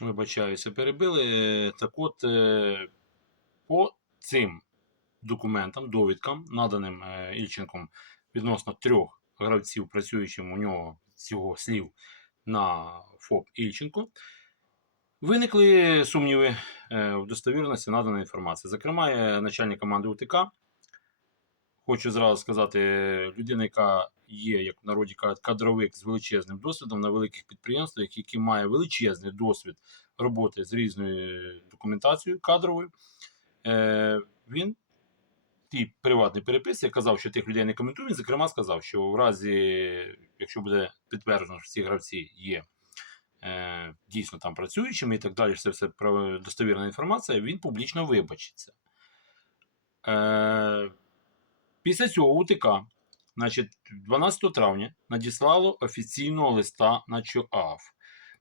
Вибачаюся, перебили. Так от, е, по цим документам, довідкам, наданим е, Ільченком відносно трьох гравців, працюючим у нього з його слів на ФОП Ільченко, виникли сумніви е, в достовірності наданої інформації. Зокрема, начальник команди УТК. Хочу зразу сказати, людина, яка є, як в народі кажуть, кадровик з величезним досвідом на великих підприємствах, який має величезний досвід роботи з різною документацією кадровою. Е, він тій приватній переписці казав, що тих людей не коментує. Він, зокрема, сказав, що в разі, якщо буде підтверджено, що ці гравці є е, дійсно там працюючими і так далі, це все достовірна інформація, він публічно вибачиться. Після цього УТК, значить, 12 травня надіслало офіційного листа на ЧОАФ.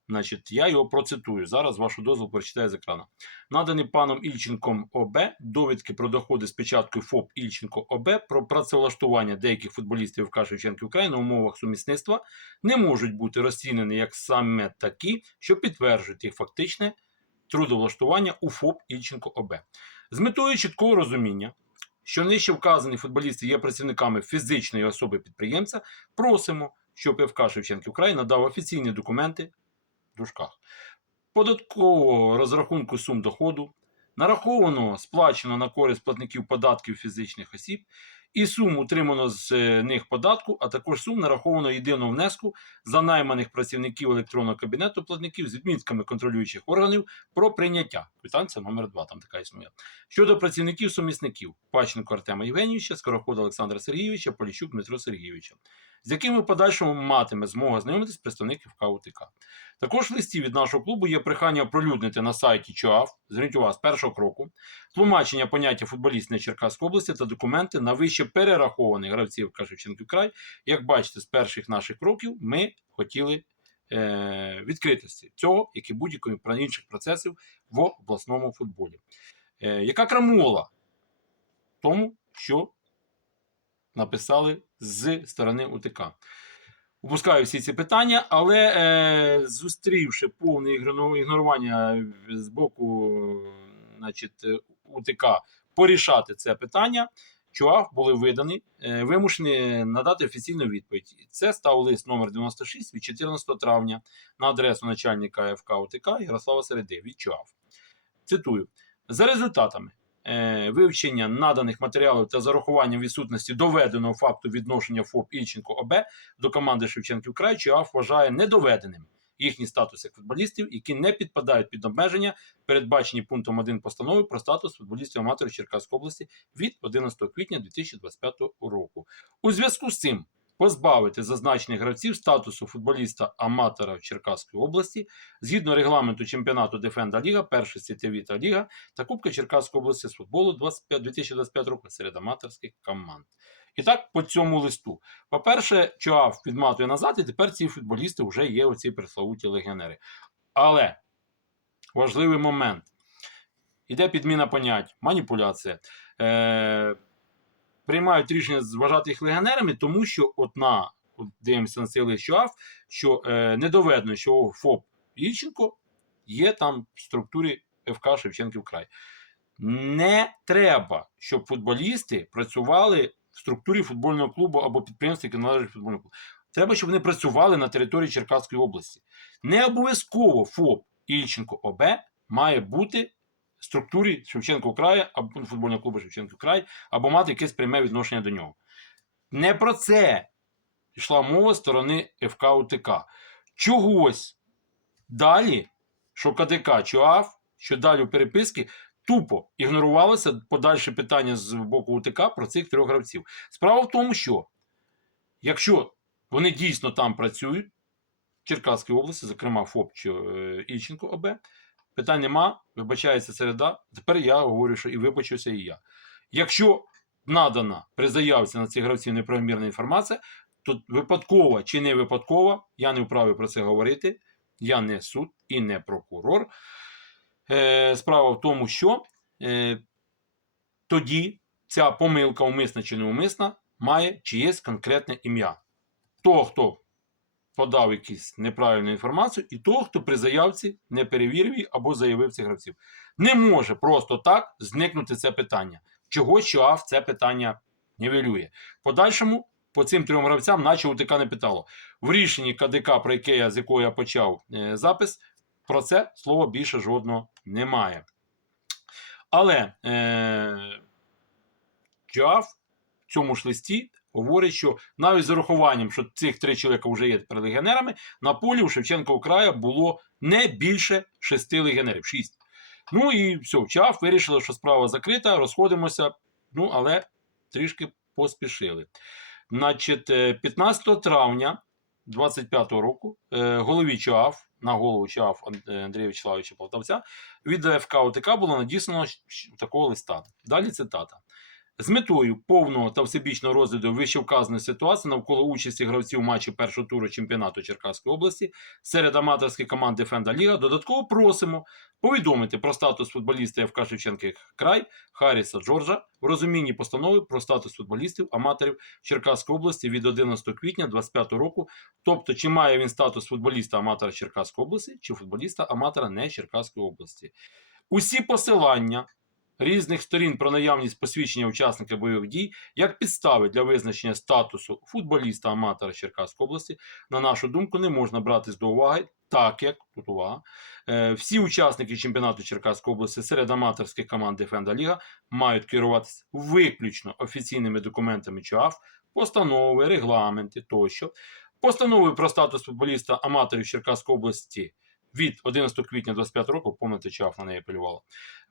Значить, я його процитую. Зараз вашу дозвол прочитаю з екрану. Наданий паном Ільченком ОБ довідки про доходи з печаткою ФОП Ільченко ОБ про працевлаштування деяких футболістів ВК Шевченків України на умовах сумісництва не можуть бути розцінені як саме такі, що підтверджують їх фактичне трудовлаштування у ФОП Ільченко ОБ. З метою чіткого розуміння, що нижче вказані футболісти є працівниками фізичної особи підприємця, просимо, щоб ФК Шевченків край надав офіційні документи в дужках. Податкового розрахунку сум доходу, нарахованого сплачено на користь платників податків фізичних осіб, і сум утримано з е, них податку, а також сум нараховано єдиного внеску за найманих працівників електронного кабінету платників з відмітками контролюючих органів про прийняття. Квитанція номер 2 там така існує. Щодо працівників сумісників Паченко Артема Євгенійовича, Скорохода Олександра Сергійовича, Поліщук Дмитро Сергійовича, з якими в подальшому матиме змога знайомитись представник ФК УТК. Також в листі від нашого клубу є прохання оприлюднити на сайті ЧОАФ, зверніть увагу, з першого кроку, тлумачення поняття футболіст на Черкаської області та документи на вище перерахованих гравців ФК Шевченків край. Як бачите, з перших наших кроків ми хотіли е, відкритості цього, як і будь-яких про- інших процесів в обласному футболі. Е, яка крамола тому, що написали з сторони УТК? Упускаю всі ці питання, але е, зустрівши повне ігнорування з боку значить, УТК порішати це питання, ЧУАФ були видані, е, вимушені надати офіційну відповідь. Це став лист номер 96 від 14 травня на адресу начальника ФК УТК Ярослава Середи від ЧУАФ. Цитую: за результатами вивчення наданих матеріалів та зарахування відсутності доведеного факту відношення ФОП Ільченко ОБ до команди Шевченків край ЧАФ вважає недоведеним їхній статус як футболістів, які не підпадають під обмеження, передбачені пунктом 1 постанови про статус футболістів аматорів Черкаської області від 11 квітня 2025 року. У зв'язку з цим позбавити зазначених гравців статусу футболіста аматора в Черкаській області згідно регламенту чемпіонату Дефенда Ліга, першості ТВ та Ліга та Кубка Черкаської області з футболу 25 2025 року серед аматорських команд. І так, по цьому листу. По-перше, ЧОАФ відматує назад, і тепер ці футболісти вже є оці пресловуті легіонери. Але важливий момент. Іде підміна понять, маніпуляція. Е, приймають рішення зважати їх легіонерами, тому що от на от дивимося на цей лист що е, не доведено, що ФОП Ільченко є там в структурі ФК Шевченків край. Не треба, щоб футболісти працювали в структурі футбольного клубу або підприємства, яке належить футбольному клубу. Треба, щоб вони працювали на території Черкаської області. Не обов'язково ФОП Ільченко ОБ має бути структурі Шевченко краю або футбольного клубу Шевченко край, або мати якесь пряме відношення до нього. Не про це йшла мова сторони ФК УТК. Чогось далі, що КДК ЧОАФ, що далі у переписки, тупо ігнорувалося подальше питання з боку УТК про цих трьох гравців. Справа в тому, що якщо вони дійсно там працюють, в Черкаській області, зокрема ФОП чи е, Ільченко ОБ, питань нема, вибачається середа. Тепер я говорю, що і вибачуся, і я. Якщо надана при заявці на цих гравців неправомірна інформація, то випадково чи не випадково, я не вправі про це говорити. Я не суд і не прокурор. Е, справа в тому, що е, тоді ця помилка умисна чи неумисна має чиєсь конкретне ім'я. Того, хто подав якусь неправильну інформацію, і того, хто при заявці не перевірив її або заявив цих гравців. Не може просто так зникнути це питання. Чого що АФ це питання нівелює. Подальшому по цим трьом гравцям, наче УТК не питало. В рішенні КДК, про яке я з якого я почав е, запис, про це слова більше жодного немає. Але е, ЧАФ в цьому ж листі говорить, що навіть з урахуванням, що цих три чоловіка вже є тепер легіонерами, на полі у Шевченка краю було не більше шести легіонерів. Шість. Ну і все, ЧАФ вирішили, що справа закрита, розходимося, ну але трішки поспішили. Значить, е, 15 травня 25-го року е, голові ЧАФ, на голову ЧАФ е, Андрія Вячеславовича Полтавця від ФК ОТК було надіслано такого листа. Далі цитата. З метою повного та всебічного розгляду вищевказаної ситуації навколо участі гравців матчі першого туру чемпіонату Черкаської області серед аматорських команд Дефенда Ліга додатково просимо повідомити про статус футболіста ФК Шевченка Край Харріса Джорджа в розумінні постанови про статус футболістів аматорів Черкаської області від 11 квітня 2025 року. Тобто, чи має він статус футболіста аматора Черкаської області, чи футболіста аматора не Черкаської області. Усі посилання різних сторін про наявність посвідчення учасника бойових дій як підстави для визначення статусу футболіста аматора Черкаської області, на нашу думку, не можна братись до уваги, так як тут увага, е, всі учасники чемпіонату Черкаської області серед аматорських команд Дефенда Ліга мають керуватися виключно офіційними документами ЧАФ, постанови, регламенти тощо. Постановою про статус футболіста аматорів Черкаської області від 11 квітня 25 року, пам'ятаєте, ЧАФ на неї апелювала.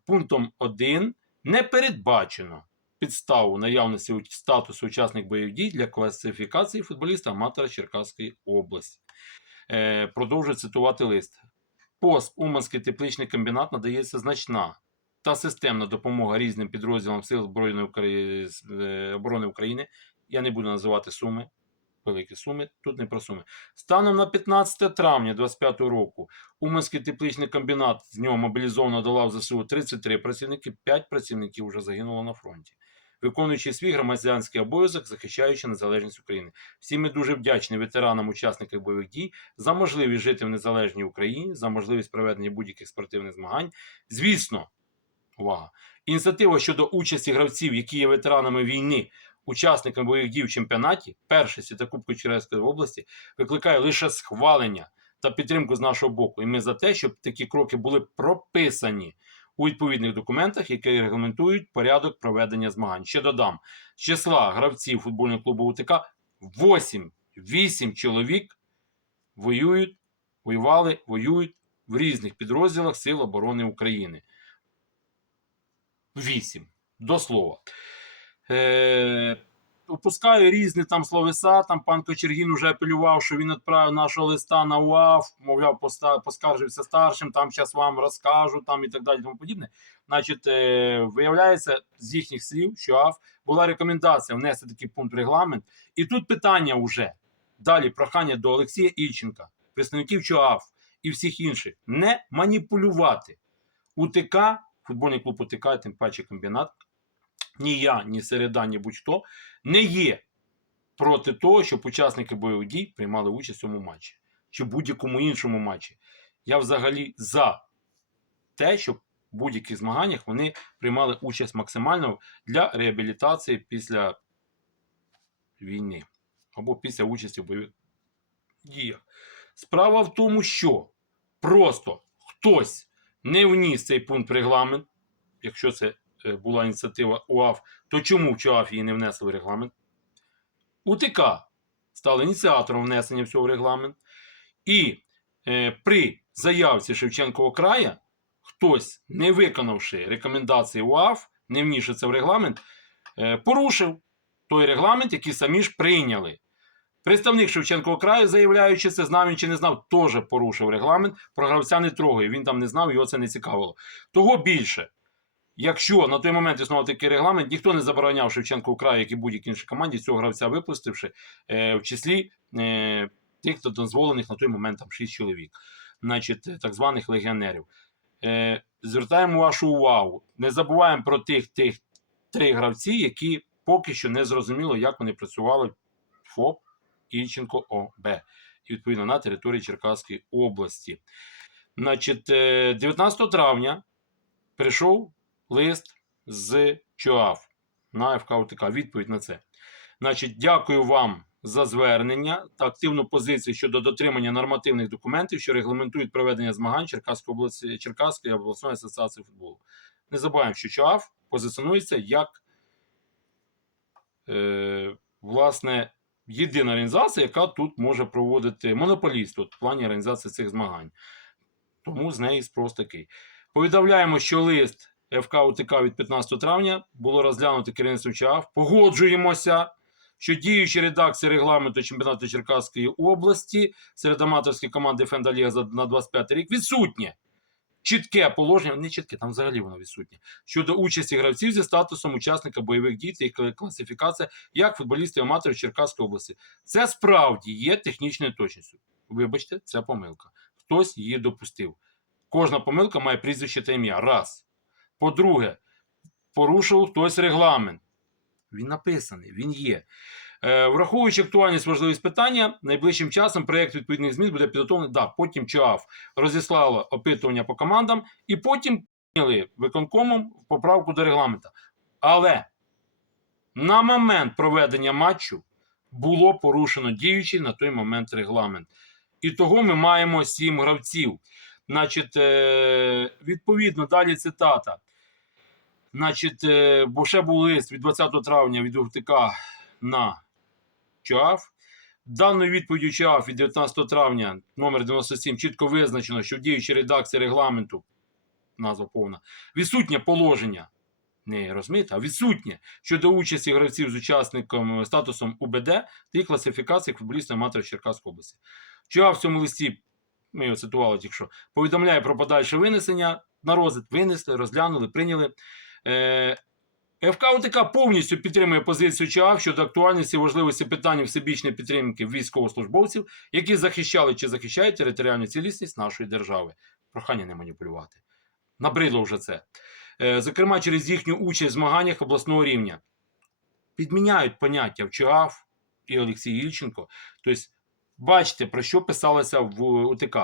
Пунктом 1 не передбачено підставу наявності статусу учасник бойових дій для класифікації футболіста аматора Черкаської області. Е, продовжую цитувати лист. ПОС Уманський тепличний комбінат надається значна та системна допомога різним підрозділам Сил з- е, оборони України. Я не буду називати суми, великі суми, тут не про суми. Станом на 15 травня 2025 року Уманський тепличний комбінат з нього мобілізовано до лав ЗСУ 33 працівники, 5 працівників вже загинуло на фронті. Виконуючи свій громадянський обов'язок, захищаючи незалежність України. Всі ми дуже вдячні ветеранам, учасникам бойових дій за можливість жити в незалежній Україні, за можливість проведення будь-яких спортивних змагань. Звісно, увага! Ініціатива щодо участі гравців, які є ветеранами війни, учасниками бойових дій в чемпіонаті, першості та Кубку області, викликає лише схвалення та підтримку з нашого боку. І ми за те, щоб такі кроки були прописані у відповідних документах, які регламентують порядок проведення змагань. Ще додам з числа гравців футбольного клубу УТК 8, 8 чоловік воюють, воювали, воюють в різних підрозділах Сил оборони України. 8. До слова. Е, Опускаю різні там словеса. Там пан Кочергін вже апелював, що він відправив нашого листа на УАФ, мовляв, поскаржився старшим, там зараз вам розкажу, там і так далі, тому подібне. Значить, е, виявляється з їхніх слів, що АФ була рекомендація внести такий пункт в регламент. І тут питання вже далі прохання до Олексія Ільченка, представників ЧОАФ і всіх інших не маніпулювати. УТК, футбольний клуб УТК, тим паче комбінат, ні я, ні середа, ні будь-хто не є проти того, щоб учасники бойових дій приймали участь в цьому матчі чи будь-якому іншому матчі. Я взагалі за те, щоб в будь-яких змаганнях вони приймали участь максимально для реабілітації після війни або після участі в бойових діях. Справа в тому, що просто хтось не вніс цей пункт в регламент, якщо це була ініціатива УАФ, то чому в ЧАФ її не внесли в регламент? УТК стали ініціатором внесення всього в регламент. І е, при заявці Шевченкового края хтось, не виконавши рекомендації УАФ, не внісши це в регламент, е, порушив той регламент, який самі ж прийняли. Представник Шевченкового краю, заявляючи це, знав він чи не знав, теж порушив регламент. Про гравця не трогає. Він там не знав, його це не цікавило. Того більше, якщо на той момент існував такий регламент, ніхто не забороняв Шевченку краю, як і будь-якій іншій команді, цього гравця випустивши, е, в числі е, тих, хто дозволених на той момент там 6 чоловік, значить, е, так званих легіонерів. Звертаємо вашу увагу. Не забуваємо про тих, тих три гравці, які поки що не зрозуміло, як вони працювали ФОП Ільченко ОБ. і відповідно на території Черкаської області. Значить, е, 19 травня прийшов лист з ЧОАФ на ФК ОТК. Відповідь на це. Значить, дякую вам за звернення та активну позицію щодо дотримання нормативних документів, що регламентують проведення змагань Черкаської області Черкаської обласної асоціації футболу. Не забуваємо, що ЧОАФ позиціонується як е, власне єдина організація, яка тут може проводити монополіст тут, в плані організації цих змагань. Тому з неї спрос такий. Повідомляємо, що лист ФК УТК від 15 травня було розглянуто керівництвом ЧАФ. Погоджуємося, що діючі редакції регламенту чемпіонату Черкаської області серед аматорських команд Фендаліга за на 25 рік відсутнє. Чітке положення, не чітке, там взагалі воно відсутнє. Щодо участі гравців зі статусом учасника бойових дій та їх класифікація як футболістів аматорів Черкаської області. Це справді є технічною точністю. Вибачте, це помилка. Хтось її допустив. Кожна помилка має прізвище та ім'я. Раз. По-друге, порушив хтось регламент. Він написаний, він є. Е, враховуючи актуальність важливість питання, найближчим часом проєкт відповідних змін буде підготовлений. Да, потім ЧАФ розіслало опитування по командам і потім прийняли виконкомом поправку до регламента. Але на момент проведення матчу було порушено діючий на той момент регламент. І того ми маємо сім гравців. Значить, е, відповідно, далі цитата. Значить, е, бо ще був лист від 20 травня від УФТК на ЧАФ. Даною відповіддю ЧАФ від 19 травня номер 97 чітко визначено, що в діючій редакції регламенту, назва повна, відсутнє положення, не розумієте, а відсутнє щодо участі гравців з учасником е, статусом УБД та їх класифікації футболістів аматорів Черкаської області. ЧАФ в цьому листі, ми його цитували тільки що, повідомляє про подальше винесення на розгляд, винесли, розглянули, прийняли. Е, ФК ОТК повністю підтримує позицію ЧАФ щодо актуальності і важливості питання всебічної підтримки військовослужбовців, які захищали чи захищають територіальну цілісність нашої держави. Прохання не маніпулювати. Набридло вже це. Е, Зокрема, через їхню участь в змаганнях обласного рівня. Підміняють поняття в ЧАФ і Олексій Ільченко. Тобто, бачите, про що писалося в УТК.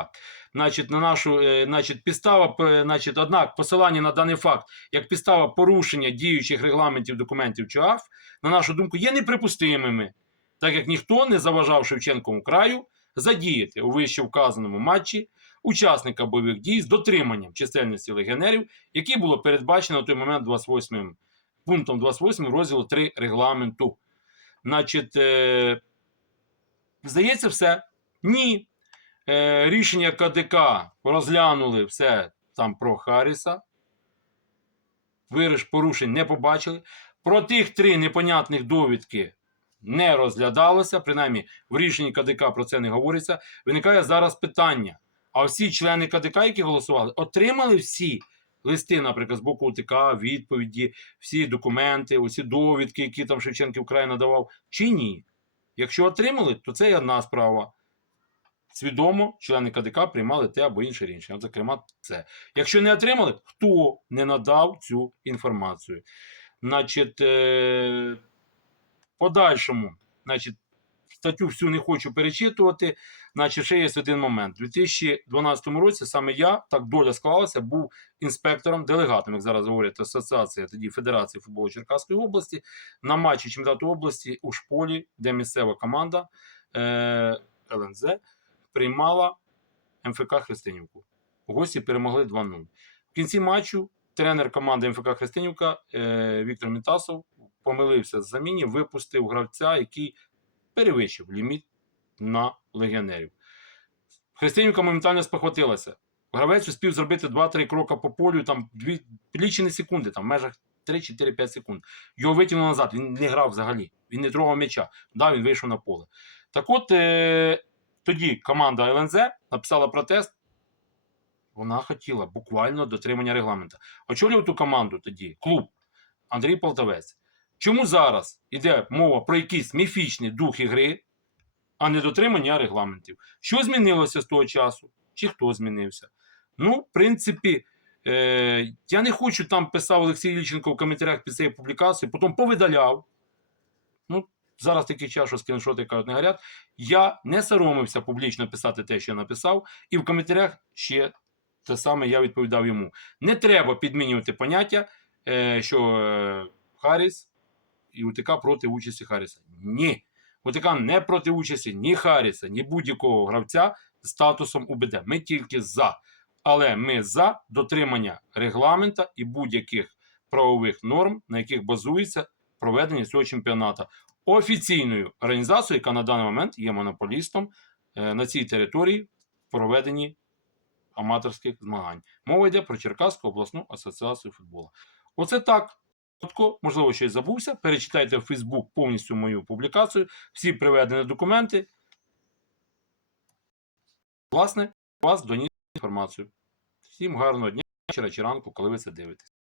Значить, на нашу, е, значить, підстава, значить, однак, посилання на даний факт як підстава порушення діючих регламентів документів ЧАФ, на нашу думку, є неприпустимими, так як ніхто не заважав Шевченковому краю задіяти у вище вказаному матчі учасника бойових дій з дотриманням чисельності легіонерів, які було передбачено на той момент 28 пунктом 28 розділу 3 регламенту. Значить, е, здається, все. Ні. Е, рішення КДК розглянули все там про Харріса. Вириш порушень не побачили. Про тих три непонятних довідки не розглядалося. Принаймні, в рішенні КДК про це не говориться. Виникає зараз питання: а всі члени КДК, які голосували, отримали всі листи, наприклад, з боку УТК, відповіді, всі документи, усі довідки, які там Шевченків край надавав, чи ні? Якщо отримали, то це є одна справа. Свідомо члени КДК приймали те або інше рішення. Зокрема, це. Якщо не отримали, хто не надав цю інформацію? Значить, е, подальшому, значить, статтю всю не хочу перечитувати. Значить, ще є один момент. У 2012 році саме я, так доля склалася, був інспектором, делегатом, як зараз говорять, Асоціація тоді Федерації футболу Черкаської області на матчі чемпіонату області у шполі, де місцева команда е, ЛНЗ приймала МФК Христинівку. Гості перемогли 2-0. В кінці матчу тренер команди МФК Христинівка е, Віктор Мітасов помилився з заміні, випустив гравця, який перевищив ліміт на легіонерів. Христинівка моментально спохватилася. Гравець успів зробити 2-3 кроки по полю, там дві підлічені секунди, там в межах 3-4-5 секунд. Його витягнули назад, він не грав взагалі, він не трогав м'яча. Да, він вийшов на поле. Так от, е, тоді команда ЛНЗ написала протест. Вона хотіла буквально дотримання регламенту. Очолював ту команду тоді клуб Андрій Полтавець. Чому зараз йде мова про якийсь міфічний дух ігри, а не дотримання регламентів? Що змінилося з того часу? Чи хто змінився? Ну, в принципі, е, я не хочу там писав Олексій Ільченко в коментарях під цією публікацією, потім повидаляв. Ну, зараз такий час, що скріншоти кажуть не горять. Я не соромився публічно писати те, що я написав, і в коментарях ще те саме я відповідав йому. Не треба підмінювати поняття, е, що е, Харріс і УТК проти участі Харріса. Ні. УТК не проти участі ні Харріса, ні будь-якого гравця з статусом УБД. Ми тільки за. Але ми за дотримання регламента і будь-яких правових норм, на яких базується проведення цього чемпіонату. Офіційною організацією, яка на даний момент є монополістом е, на цій території в проведенні аматорських змагань. Мова йде про Черкаську обласну асоціацію футболу. Оце так. Можливо, щось забувся. Перечитайте в Facebook повністю мою публікацію, всі приведені документи. Власне, вас доніс інформацію. Всім гарного дня, вечора чи ранку, коли ви це дивитесь.